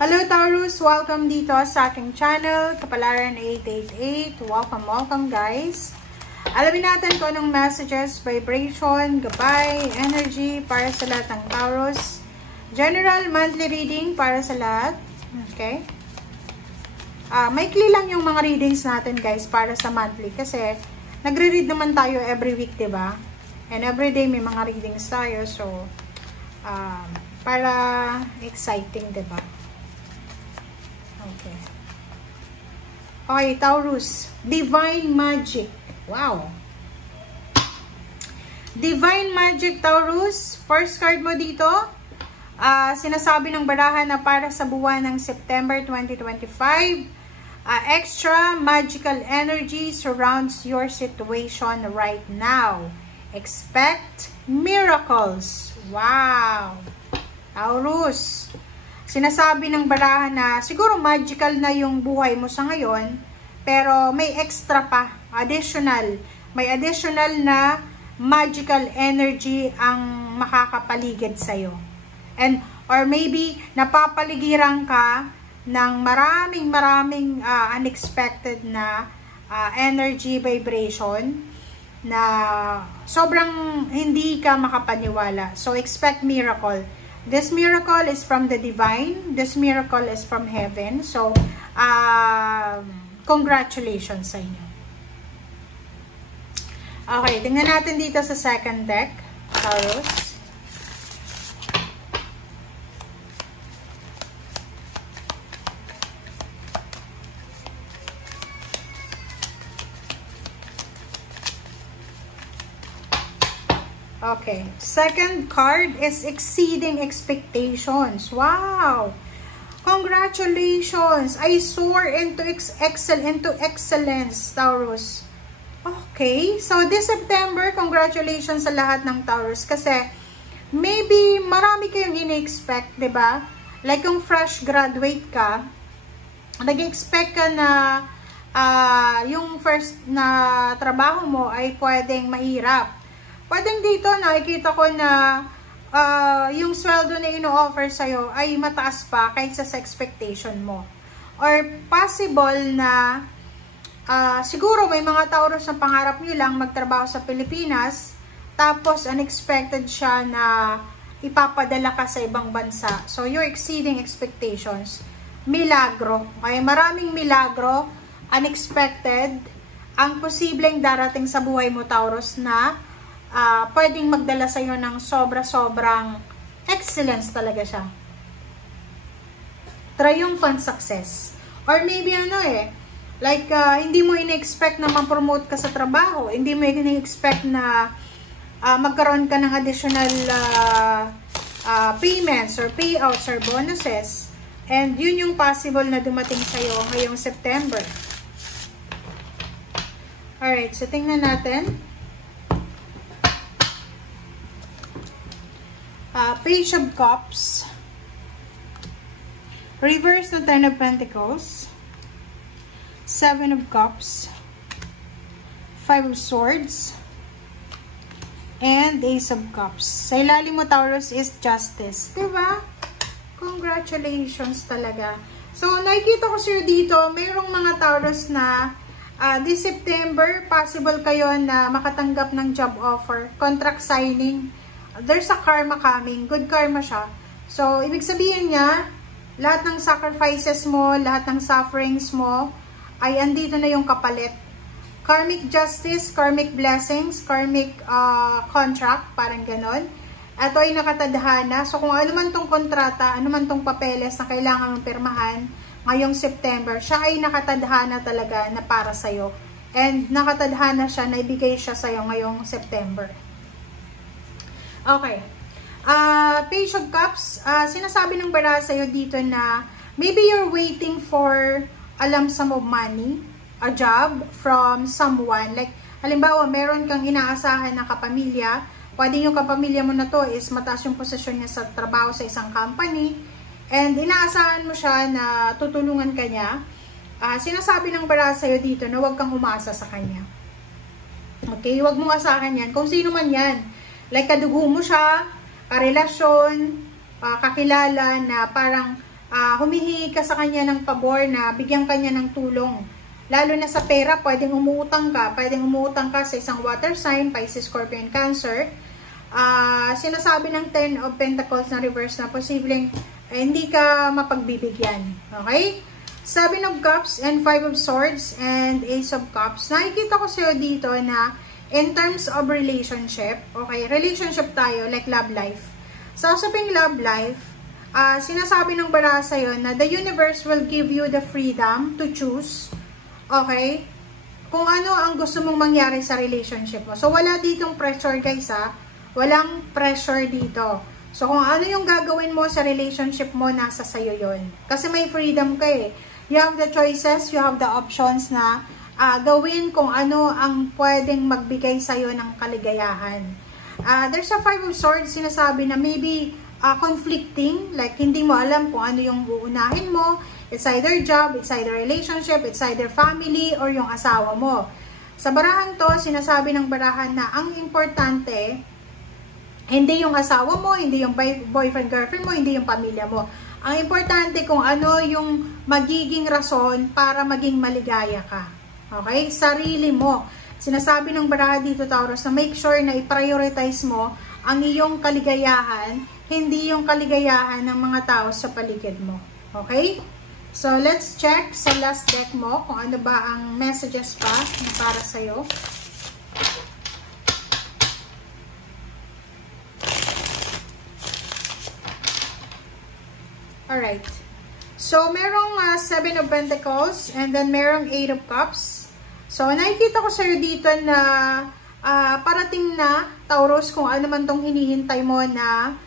Hello Taurus! Welcome dito sa aking channel, Kapalaran 888. Welcome guys! Alamin natin kung anong messages, vibration, gabay, energy para sa lahat ng Taurus. General monthly reading para sa lahat. Okay? Maikli lang yung mga readings natin guys para sa monthly kasi nagre-read naman tayo every week, diba? And every day may mga readings tayo. So, para exciting, diba? Okay. Okay, Taurus. Divine Magic. Wow. Divine Magic, Taurus. First card mo dito. Sinasabi ng barahan na para sa buwan ng September 2025, extra magical energy surrounds your situation right now. Expect miracles. Wow. Taurus. Sinasabi ng barahan na siguro magical na yung buhay mo sa ngayon, pero may extra pa, additional. May additional na magical energy ang makakapaligid sa'yo. And, or maybe, napapaligiran ka ng maraming unexpected na energy vibration na sobrang hindi ka makapaniwala. So, expect miracle. This miracle is from the divine. This miracle is from heaven. So, congratulations sa inyo. Okay, tingnan natin dito sa second deck, Taurus. Okay, second card is exceeding expectations. Wow! Congratulations! I soar into excellence, Taurus. Okay, so this September, congratulations sa lahat ng Taurus kasi maybe marami kayong ini-expect, diba? Like kung fresh graduate ka, nag-expect ka na yung first na trabaho mo ay pwedeng mahirap. Pwedeng dito nakikita ko na yung sweldo na ino-offer sa'yo ay mataas pa kaysa sa expectation mo. Or possible na siguro may mga Taurus na pangarap nyo lang magtrabaho sa Pilipinas, tapos unexpected siya na ipapadala ka sa ibang bansa. So you're exceeding expectations. Milagro. Okay, maraming milagro, unexpected, ang posibleng darating sa buhay mo, Taurus, na pwedeng magdala sa iyo ng sobra-sobrang excellence talaga siya. Triumphant success. Or maybe like hindi mo ina-expect na ma-promote ka sa trabaho, hindi mo ina-expect na magkaroon ka ng additional payments or payouts or bonuses. And yun yung possible na dumating sa iyo ngayong September. Alright, so tingnan natin. Page of Cups, reverse na 10 of Pentacles, 7 of Cups, 5 of Swords, and Ace of Cups. Sa ilalim mo, Taurus, is Justice. Diba? Congratulations talaga. So, nakikita ko sa'yo dito, mayroong mga Taurus na this September, possible kayo na makatanggap ng job offer, contract signing. There's a karma coming. Good karma siya. So, ibig sabihin niya, lahat ng sacrifices mo, lahat ng sufferings mo, ay andito na yung kapalit. Karmic justice, karmic blessings, karmic contract, parang ganon. Ito ay nakatadhana. So, kung ano man tong kontrata, ano man tong papeles na kailangan mong pirmahan ngayong September, siya ay nakatadhana talaga na para sa'yo. And nakatadhana siya, naibigay siya sa'yo ngayong September. Okay. Page of Cups, sinasabi ng bara sa'yo dito na maybe you're waiting for a lump sum of money, a job from someone. Like, halimbawa, meron kang inaasahan na kapamilya. Pwede yung kapamilya mo na to is mataas yung posisyon niya sa trabaho sa isang company. And inaasahan mo siya na tutulungan ka niya. Sinasabi ng bara sa'yo dito na huwag kang umasa sa kanya. Okay? Huwag mong asahan yan. Kung sino man yan. Like, kadugo mo siya, karelasyon, kakilala na parang humihingi ka sa kanya ng pabor na bigyan kanya ng tulong. Lalo na sa pera, pwedeng umuutang ka. Pwedeng umuutang ka sa isang water sign, Pisces, Scorpio, and Cancer. Sinasabi ng 10 of Pentacles na reverse na posibleng hindi ka mapagbibigyan. Okay? 7 of Cups and 5 of Swords and Ace of Cups. Nakikita ko sa'yo dito na in terms of relationship, okay, relationship tayo, like love life. Sa usaping love life, sinasabi ng baraha sa'yo na the universe will give you the freedom to choose, okay, kung ano ang gusto mong mangyari sa relationship mo. So, wala ditong pressure, guys, ha? Walang pressure dito. So, kung ano yung gagawin mo sa relationship mo, nasa sa'yo yun. Kasi may freedom ka eh. You have the choices, you have the options na gawin kung ano ang pwedeng magbigay sa'yo ng kaligayahan. There's a 5 of Swords, sinasabi na maybe conflicting, like hindi mo alam kung ano yung uunahin mo. It's either job, it's either relationship, it's either family, or yung asawa mo. Sa barahan to, sinasabi ng barahan na ang importante, hindi yung asawa mo, hindi yung boyfriend, girlfriend mo, hindi yung pamilya mo. Ang importante kung ano yung magiging rason para maging maligaya ka. Okay? Sarili mo. Sinasabi ng baraha dito, Taurus, na make sure na i-prioritize mo ang iyong kaligayahan, hindi yung kaligayahan ng mga tao sa paligid mo. Okay? So, let's check sa last deck mo kung ano ba ang messages pa na para sa'yo. Alright. So, merong 7 of Pentacles and then merong 8 of Cups. So, nakikita ko sa'yo dito na parating na, Taurus, kung ano man tong hinihintay mo na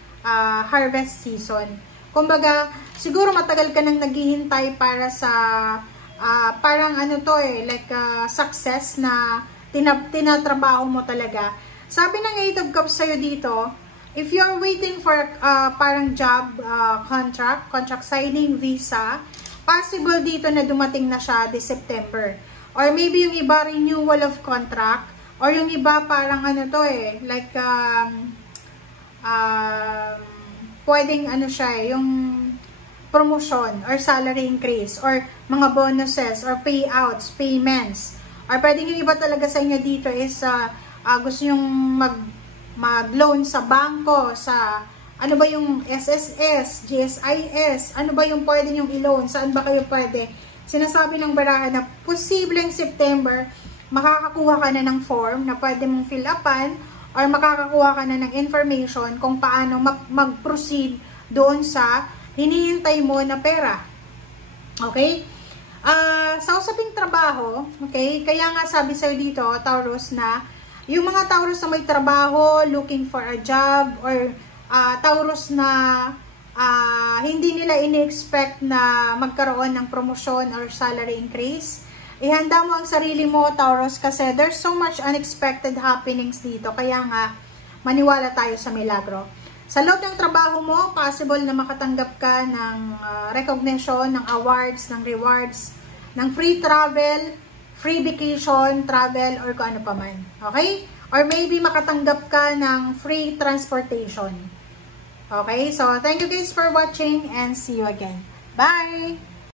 harvest season. Kumbaga, siguro matagal ka nang naghihintay para sa parang ano to eh, like success na tinatrabaho mo talaga. Sabi ng 8 of Cups sa'yo dito, if you're waiting for parang job, contract signing, visa, possible dito na dumating na siya this September. Or maybe yung iba renewal of contract, or yung iba parang ano to eh, like pwedeng ano siya eh, yung promotion or salary increase or mga bonuses or payouts, payments. Or pwedeng yung iba talaga sa inyo dito is gusto yung mag-loan sa bangko, sa ano ba yung SSS, GSIS, ano ba yung pwede yung i-loan, saan ba kayo pwede. Sinasabi ng baraha na posibleng September, makakakuha ka na ng form na pwede mong fill upan or makakakuha ka na ng information kung paano mag-proceed doon sa hinihintay mo na pera. Okay? Sa usaping trabaho, okay, kaya nga sabi sa'yo dito, Taurus, na yung mga Taurus na may trabaho, looking for a job, or Taurus na hindi nila ini-expect na magkaroon ng promotion or salary increase, ihanda mo ang sarili mo, Taurus, kasi there's so much unexpected happenings dito. Kaya nga, maniwala tayo sa milagro. Sa loob ng trabaho mo, possible na makatanggap ka ng recognition, ng awards, ng rewards, ng free travel, free vacation, travel, or kung ano pa man. Okay? Or maybe makatanggap ka ng free transportation. Okay? So, thank you guys for watching and see you again. Bye!